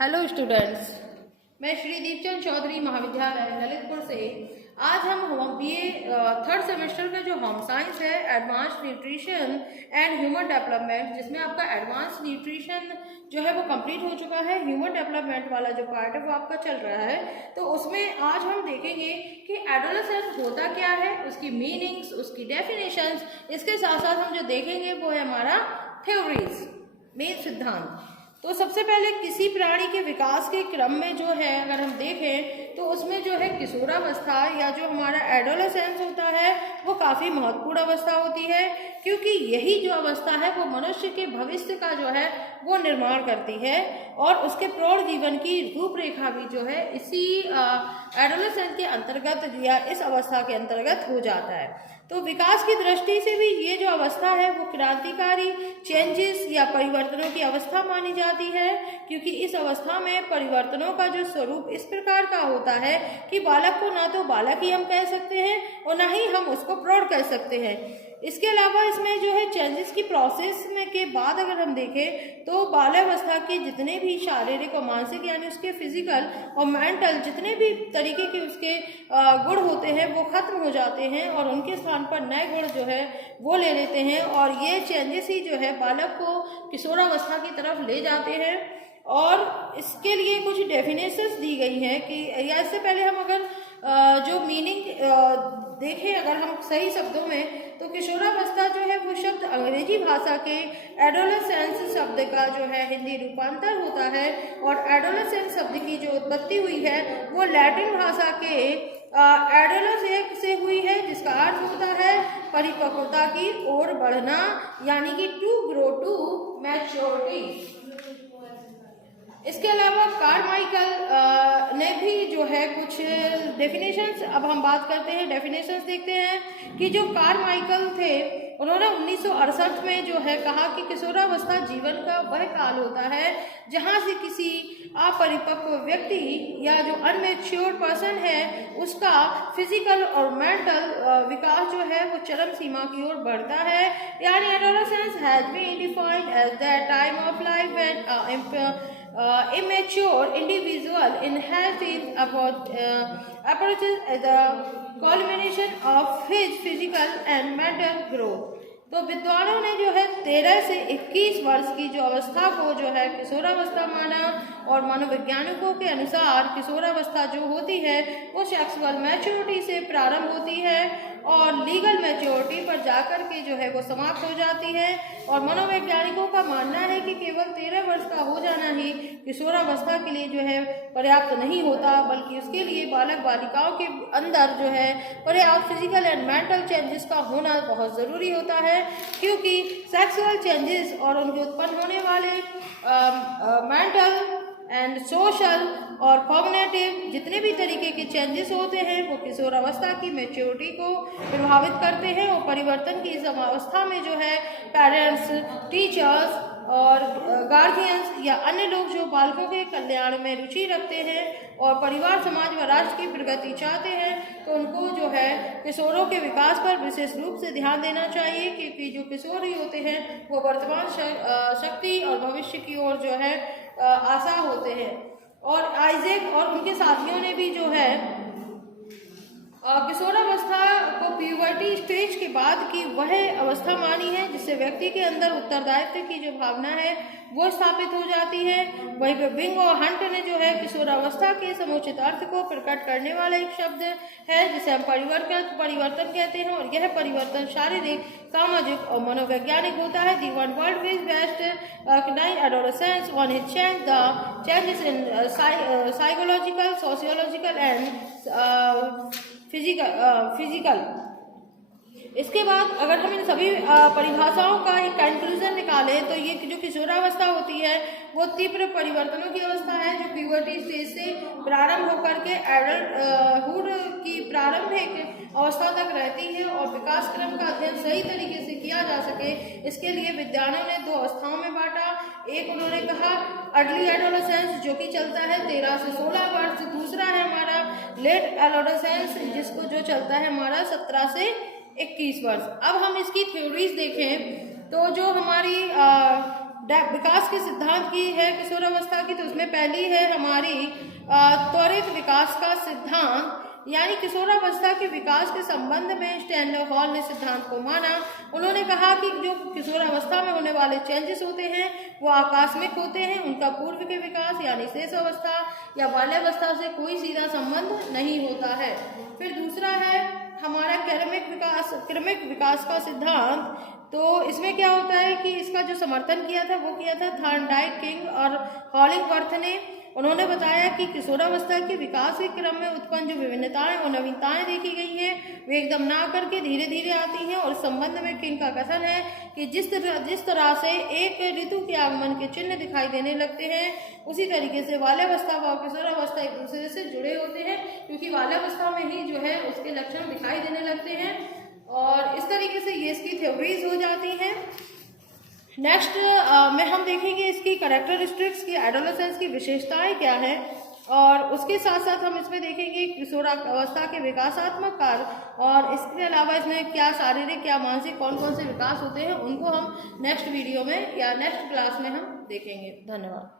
Hello students, मैं श्री दीपचंद चौधरी महाविद्यालय ललितपुर से आज हम बीए थर्ड सेमेस्टर का जो होम साइंस है advance nutrition and human development, जिसमें आपका एडवांस न्यूट्रिशन जो है वो कंप्लीट हो चुका है। ह्यूमन डेवलपमेंट वाला जो पार्ट है वो आपका चल रहा है। तो उसमें आज हम देखेंगे कि एडोलेसेंस होता क्या है, उसकी मीनिंग्स, उसकी डेफिनेशंस। इसके साथ साथ हम जो देखेंगे वो है हमारा थ्योरीज, मेन सिद्धांत। तो सबसे पहले किसी प्राणी के विकास के क्रम में जो है अगर हम देखें तो उसमें जो है किशोरावस्था या जो हमारा एडोलेसेंस होता है वो काफ़ी महत्वपूर्ण अवस्था होती है, क्योंकि यही जो अवस्था है वो मनुष्य के भविष्य का जो है वो निर्माण करती है और उसके प्रौढ़ जीवन की रूपरेखा भी जो है इसी एडोलेसेंस के अंतर्गत या इस अवस्था के अंतर्गत हो जाता है। तो विकास की दृष्टि से भी ये जो अवस्था है वो क्रांतिकारी चेंजेस या परिवर्तनों की अवस्था मानी जाती है, क्योंकि इस अवस्था में परिवर्तनों का जो स्वरूप इस प्रकार का होता है कि बालक को ना तो बालक ही हम कह सकते हैं और ना ही हम उसको प्रौढ़ कह सकते हैं। इसके अलावा इसमें जो है चेंजेस की प्रोसेस में के बाद अगर हम देखें तो बाल्यावस्था के जितने भी शारीरिक और मानसिक यानी उसके फिजिकल और मेंटल जितने भी तरीके के उसके गुण होते हैं वो खत्म हो जाते हैं और उनके स्थान पर नए गुण जो है वो ले लेते हैं और ये चेंजेस ही जो है बालक को किशोरावस्था की तरफ ले जाते हैं। और इसके लिए कुछ डेफिनेशंस दी गई हैं कि या इससे पहले हम अगर जो मीनिंग देखें अगर हम सही शब्दों में, तो किशोरावस्था जो है वो शब्द अंग्रेजी भाषा के एडोलेसेंस शब्द का जो है हिंदी रूपांतर होता है और एडोलेसेंस शब्द की जो उत्पत्ति हुई है वो लैटिन भाषा के एडोलेस से हुई है, जिसका अर्थ होता है परिपक्वता की ओर बढ़ना, यानी कि टू ग्रो टू मैच्योरिटी। इसके अलावा कार्माइकल ने भी जो है कुछ डेफिनेशंस, अब हम बात करते हैं डेफिनेशंस देखते हैं कि जो कार्माइकल थे उन्होंने 1968 में जो है कहा कि किशोरावस्था जीवन का वह काल होता है जहां से किसी अपरिपक्व व्यक्ति या जो अनमेच्योर पर्सन है उसका फिजिकल और मेंटल विकास जो है वो चरम सीमा की ओर बढ़ता है। यानी adolescence has been defined as that time of life when immature individual in health is approaches the culmination of his physical and mental growth। तो विद्वानों ने जो है 13 से 21 वर्ष की जो अवस्था को जो है किशोरावस्था माना और मनोवैज्ञानिकों के अनुसार किशोरावस्था जो होती है वो सेक्सुअल मैच्योरिटी से प्रारंभ होती है और लीगल मैच्योरिटी पर जाकर के जो है वो समाप्त हो जाती है। और मनोवैज्ञानिकों का मानना है कि केवल 13 वर्ष का हो जाना ही किशोरावस्था के लिए जो है पर्याप्त नहीं होता, बल्कि उसके लिए बालक बालिकाओं के अंदर जो है पर्याप्त फिजिकल एंड मेंटल चेंजेस का होना बहुत ज़रूरी होता है, क्योंकि सेक्सुअल चेंजेस और उनके उत्पन्न होने वाले मेंटल एंड सोशल और कॉग्निटिव जितने भी तरीके के चेंजेस होते हैं वो किशोरावस्था की मैच्योरिटी को प्रभावित करते हैं और परिवर्तन की इस अवस्था में जो है पेरेंट्स, टीचर्स और गार्जियंस या अन्य लोग जो बालकों के कल्याण में रुचि रखते हैं और परिवार, समाज व राष्ट्र की प्रगति चाहते हैं तो उनको जो है किशोरों के विकास पर विशेष रूप से ध्यान देना चाहिए, क्योंकि जो किशोरी होते हैं वो वर्तमान शक्ति और भविष्य की ओर जो है आशा होते हैं। और आइजैक और उनके साथियों ने भी जो है किशोरावस्था को प्यूबर्टी स्टेज के बाद की वह अवस्था मानी है जिससे व्यक्ति के अंदर उत्तरदायित्व की जो भावना है वो स्थापित हो जाती है। वहीं बिंग और हंट ने जो है किशोरावस्था के समुचित अर्थ को प्रकट करने वाला एक शब्द है जिसे हम परिवर्तन कहते हैं और यह परिवर्तन शारीरिक, सामाजिक और मनोवैज्ञानिक होता है। The one world is best adolescence one his change the changes in psychological, sociological and physical. इसके बाद अगर हम इन सभी परिभाषाओं का एक कंक्लूजन निकालें तो ये जो किशोरावस्था होती है वो तीव्र परिवर्तनों की अवस्था है जो प्यूबर्टी स्टेज से प्रारंभ होकर के एडल्टहुड की प्रारंभिक अवस्था तक रहती है और विकास क्रम का अध्ययन सही तरीके से किया जा सके इसके लिए विद्वानों ने 2 अवस्थाओं में बांटा। एक उन्होंने कहा अर्ली एडोलेसेंस जो कि चलता है 13 से 16 वर्ष, दूसरा है हमारा लेट एडोलेसेंस जिसको जो चलता है हमारा 17 से 21 वर्ष। अब हम इसकी थ्योरीज देखें तो जो हमारी विकास के सिद्धांत की है किशोरावस्था की, तो उसमें पहली है हमारी त्वरित विकास का सिद्धांत, यानी किशोरावस्था के विकास के संबंध में स्टैंडर्ड हॉल ने सिद्धांत को माना। उन्होंने कहा कि जो किशोरावस्था में होने वाले चेंजेस होते हैं वो आकस्मिक होते हैं, उनका पूर्व के विकास यानी शेष अवस्था या बाल्यावस्था से कोई सीधा संबंध नहीं होता है। फिर दूसरा है हमारा क्रमिक विकास का सिद्धांत। तो इसमें क्या होता है कि इसका जो समर्थन किया था वो किया था थॉर्नडाइक, किंग और हॉलिंगवर्थ ने। उन्होंने बताया कि किशोरावस्था के विकास के क्रम में उत्पन्न जो विभिन्नताएं और नवीनताएं देखी गई हैं वे एकदम ना करके धीरे धीरे आती हैं, और संबंध में किंग का कथन है कि जिस तरह से एक ऋतु के आगमन के चिन्ह दिखाई देने लगते हैं उसी तरीके से बाल्यावस्था व किशोरावस्था एक दूसरे से जुड़े होते हैं, क्योंकि बाल्यावस्था में ही जो है उसके लक्षण दिखाई देने लगते हैं, और इस तरीके से ये इसकी थ्योरीज हो जाती हैं। नेक्स्ट में हम देखेंगे इसकी कैरेक्टरिस्टिक्स की, एडोलेसेंस की विशेषताएं क्या है, और उसके साथ साथ हम इसमें देखेंगे किशोरावस्था के विकासात्मक कार्य, और इसके अलावा इसमें क्या शारीरिक क्या मानसिक कौन कौन से विकास होते हैं उनको हम नेक्स्ट वीडियो में या नेक्स्ट क्लास में हम देखेंगे। धन्यवाद।